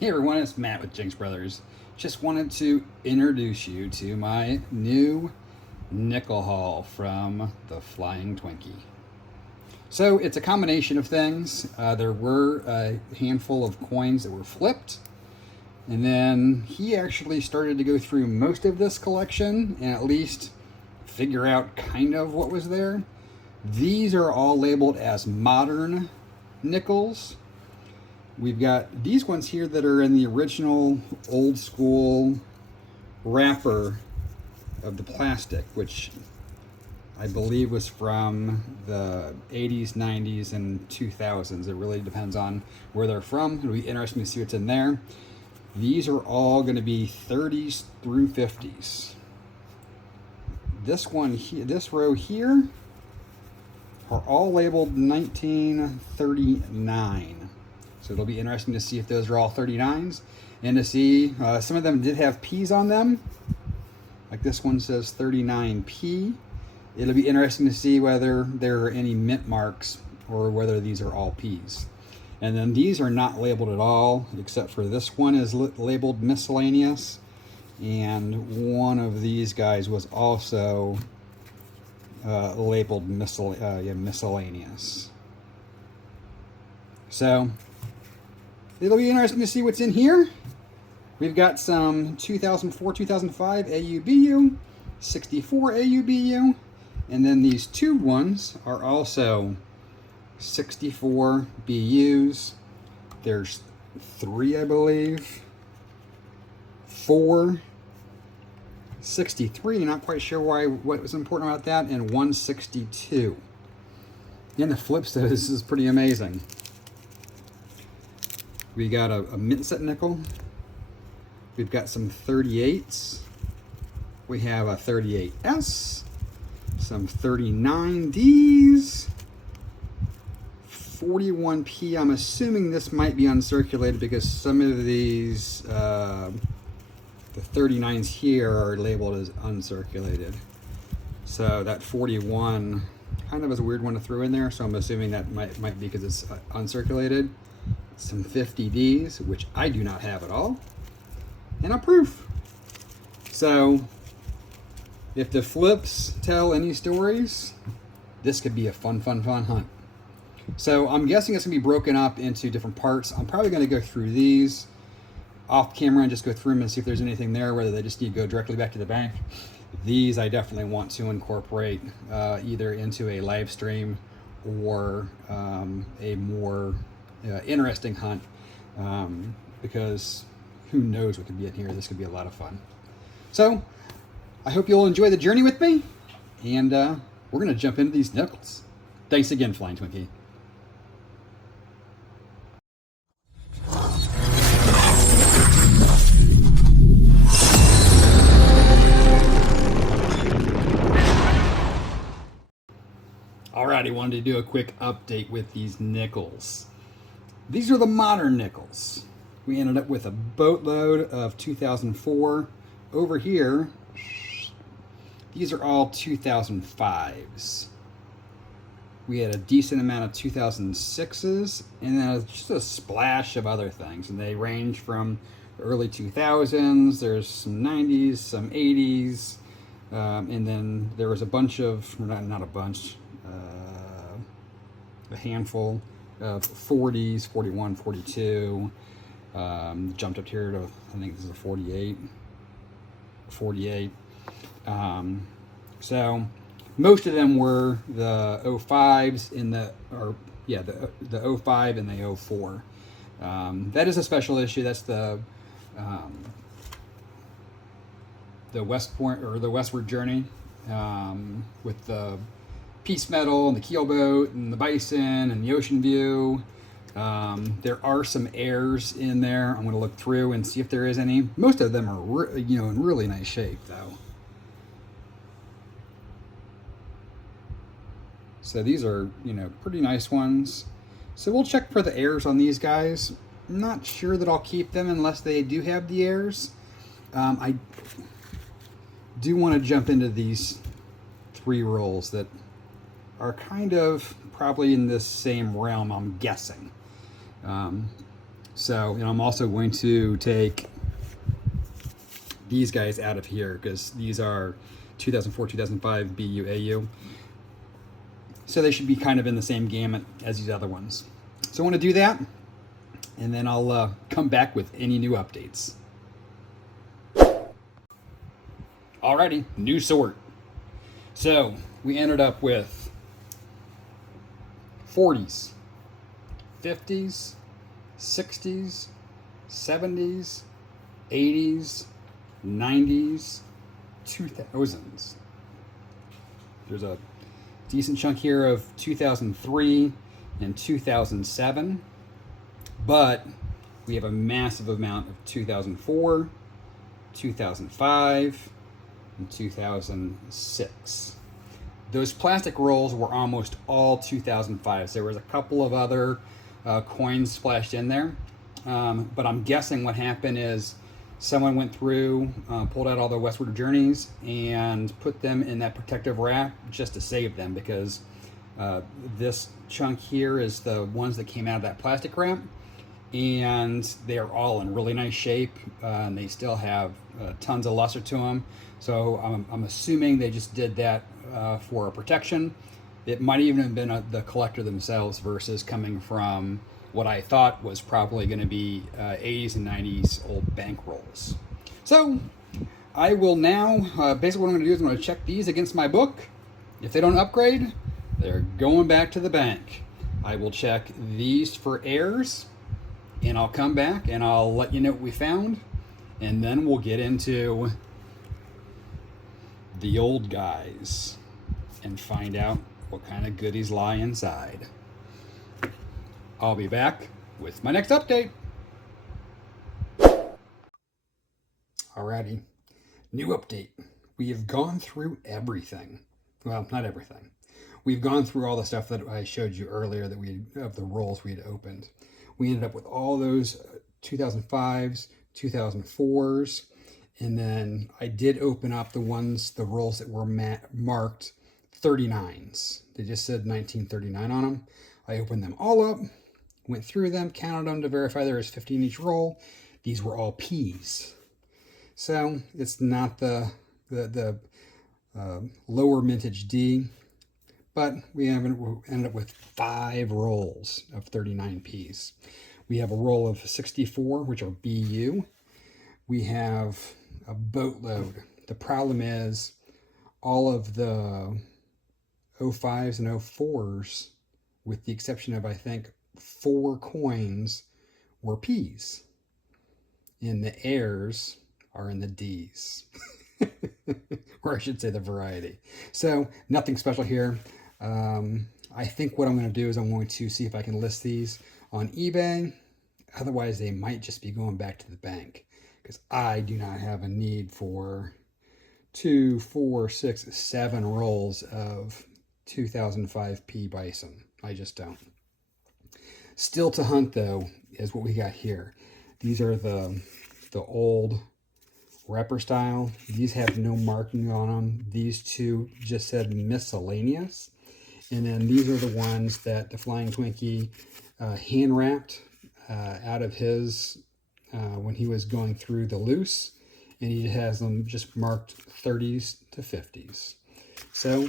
Hey everyone, it's Matt with Jinx Brothers. Just wanted to introduce you to my new nickel haul from the Flying Twinkie. So it's a combination of things. There were a handful of coins that were flipped, and then he actually started to go through most of this collection and at least figure out kind of what was there. These are all labeled as modern nickels. We've got these ones here that are in the original old school wrapper of the plastic, which I believe was from the 80s, 90s, and 2000s. It really depends on where they're from. It'll be interesting to see what's in there. These are all going to be 30s through 50s. This one here, this row here, are all labeled 1939. So it'll be interesting to see if those are all 39s, and to see some of them did have P's on them. Like this one says 39P. It'll be interesting to see whether there are any mint marks or whether these are all P's. And then these are not labeled at all, except for this one is labeled miscellaneous, and one of these guys was also labeled miscellaneous. So it'll be interesting to see what's in here. We've got some 2004, 2005 AUBU, 64 AUBU, and then these tube ones are also 64 BUs. There's 3, I believe, 4, 63, not quite sure what was important about that, and 162. And the flips to this is pretty amazing. We got a mint set nickel. We've got some 38s. We have a 38S, some 39Ds, 41P. I'm assuming this might be uncirculated because some of these, the 39s here are labeled as uncirculated. So that 41 kind of is a weird one to throw in there, so I'm assuming that might be because it's uncirculated. Some 50Ds, which I do not have at all, and a proof. So if the flips tell any stories, this could be a fun hunt. So I'm guessing it's gonna be broken up into different parts. I'm probably gonna go through these off camera and just go through them and see if there's anything there, whether they just need to go directly back to the bank. These I definitely want to incorporate either into a live stream or a more interesting hunt, because who knows what could be in here. This could be a lot of fun. So I hope you'll enjoy the journey with me, and we're gonna jump into these nickels. Thanks again, Flying Twinkie. Alrighty, wanted to do a quick update with these nickels. These are the modern nickels. We ended up with a boatload of 2004. Over here, these are all 2005s. We had a decent amount of 2006s, and then just a splash of other things. And they range from the early 2000s, there's some 90s, some 80s, and then there was a bunch of, not a bunch, a handful of 40s, 41, 42, jumped up here to, I think this is a 48. So most of them were the 05s in the 05 and the 04. That is a special issue. That's the West Point, or the Westward Journey, with the Peace Medal and the Keelboat and the Bison and the Ocean View. There are some errors in there. I'm going to look through and see if there is any. Most of them are in really nice shape, though. So these are, pretty nice ones. So we'll check for the errors on these guys. I'm not sure that I'll keep them unless they do have the errors. I do want to jump into these 3 rolls that are kind of probably in this same realm, I'm guessing. So, and I'm also going to take these guys out of here because these are 2004, 2005 BU, AU. So they should be kind of in the same gamut as these other ones. So I want to do that, and then I'll come back with any new updates. Alrighty, new sort. So we ended up with 40s, 50s, 60s, 70s, 80s, 90s, 2000s. There's a decent chunk here of 2003 and 2007, but we have a massive amount of 2004, 2005, and 2006. Those plastic rolls were almost all 2005s. There was a couple of other coins splashed in there, but I'm guessing what happened is someone went through, pulled out all the Westward Journeys and put them in that protective wrap just to save them, because this chunk here is the ones that came out of that plastic wrap, and they are all in really nice shape, and they still have tons of luster to them. So I'm assuming they just did that for protection. It might even have been the collector themselves versus coming from what I thought was probably going to be 80s and 90s old bank rolls. So I will now, basically what I'm going to do is I'm going to check these against my book. If they don't upgrade, they're going back to the bank. I will check these for errors, and I'll come back and I'll let you know what we found, and then we'll get into the old guys and find out what kind of goodies lie inside. I'll be back with my next update. Alrighty, new update. We have gone through everything. Well, not everything. We've gone through all the stuff that I showed you earlier that of the rolls we had opened. We ended up with all those 2005s, 2004s, and then I did open up the rolls that were marked 39s. They just said 1939 on them. I opened them all up, went through them, counted them to verify there was 15 each roll. These were all P's. So it's not the lower mintage D, but we ended up with 5 rolls of 39 P's. We have a roll of 64, which are BU. We have a boatload. The problem is all of the 05s and 04s, with the exception of, I think, 4 coins, were P's. And the airs are in the D's. Or I should say the variety. So nothing special here. I think what I'm going to do is I'm going to see if I can list these on eBay. Otherwise, they might just be going back to the bank, because I do not have a need for 2, 4, 6, 7 rolls of 2005 P Bison. I just don't. Still to hunt, though, is what we got here. These are the old wrapper style. These have no marking on them. These two just said miscellaneous. And then these are the ones that the Flying Twinkie hand wrapped out of his when he was going through the loose, and he has them just marked 30s to 50s. So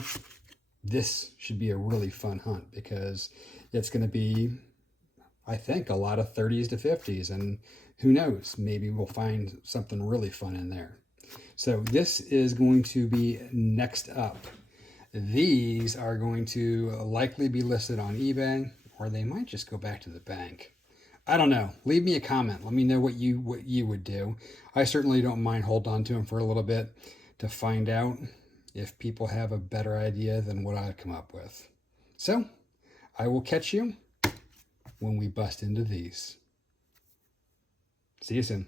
this should be a really fun hunt, because it's going to be, I think, a lot of 30s to 50s, and who knows, maybe we'll find something really fun in there. So this is going to be next up. These are going to likely be listed on eBay, or they might just go back to the bank. I don't know. Leave me a comment. Let me know what you would do. I certainly don't mind holding on to them for a little bit to find out if people have a better idea than what I come up with. So I will catch you when we bust into these. See you soon.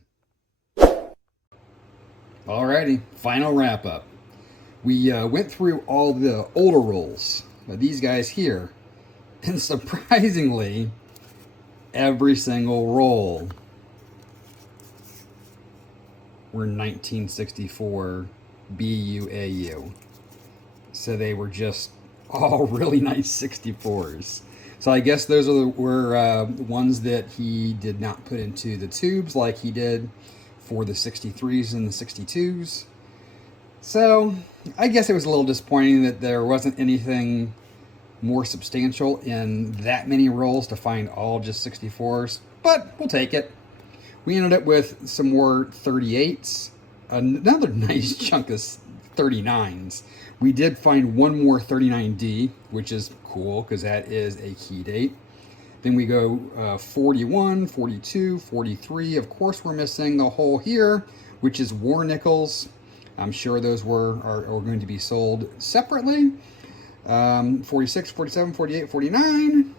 Alrighty, final wrap up. We went through all the older rolls, these guys here, and surprisingly, every single roll were 1964 BUAU. So they were just all really nice 64s. So I guess those were ones that he did not put into the tubes like he did for the 63s and the 62s. So I guess it was a little disappointing that there wasn't anything more substantial in that many rolls to find all just 64s, but we'll take it. We ended up with some more 38s, another nice chunk of 39s. We did find one more 39D, which is cool because that is a key date. Then we go 41, 42, 43. Of course, we're missing the hole here, which is war nickels. I'm sure those are going to be sold separately. 46, 47, 48, 49.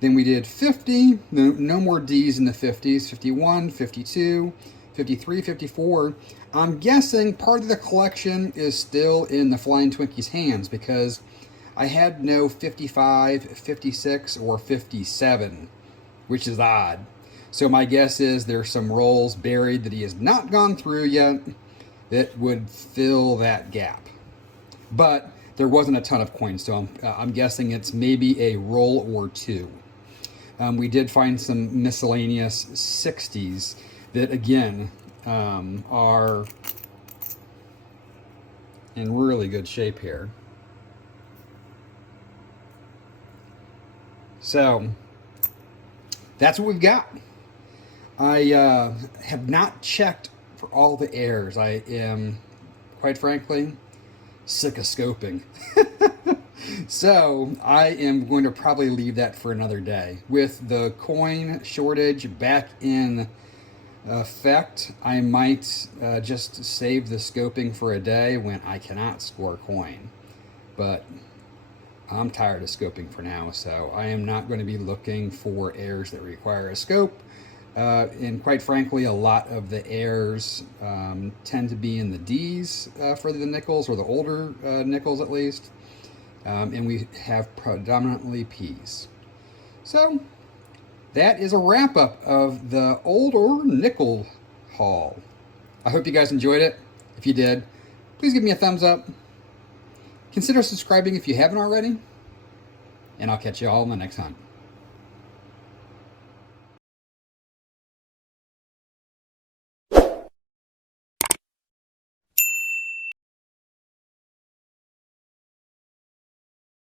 Then we did 50. No more D's in the 50s. 51, 52, 53, 54. I'm guessing part of the collection is still in the Flying Twinkie's hands because I had no 55, 56, or 57, which is odd. So my guess is there's some rolls buried that he has not gone through yet that would fill that gap. But there wasn't a ton of coins, so I'm guessing it's maybe a roll or two. We did find some miscellaneous 60s that, again, are in really good shape here. So that's what we've got. I have not checked for all the errors. I am, quite frankly, sick of scoping. So I am going to probably leave that for another day. With the coin shortage back in effect, I might just save the scoping for a day when I cannot score coin. But I'm tired of scoping for now, so I am not going to be looking for errors that require a scope. And quite frankly, a lot of the errors tend to be in the D's for the nickels, or the older nickels at least. And we have predominantly P's. So that is a wrap up of the older nickel haul. I hope you guys enjoyed it. If you did, please give me a thumbs up. Consider subscribing if you haven't already. And I'll catch you all in the next hunt.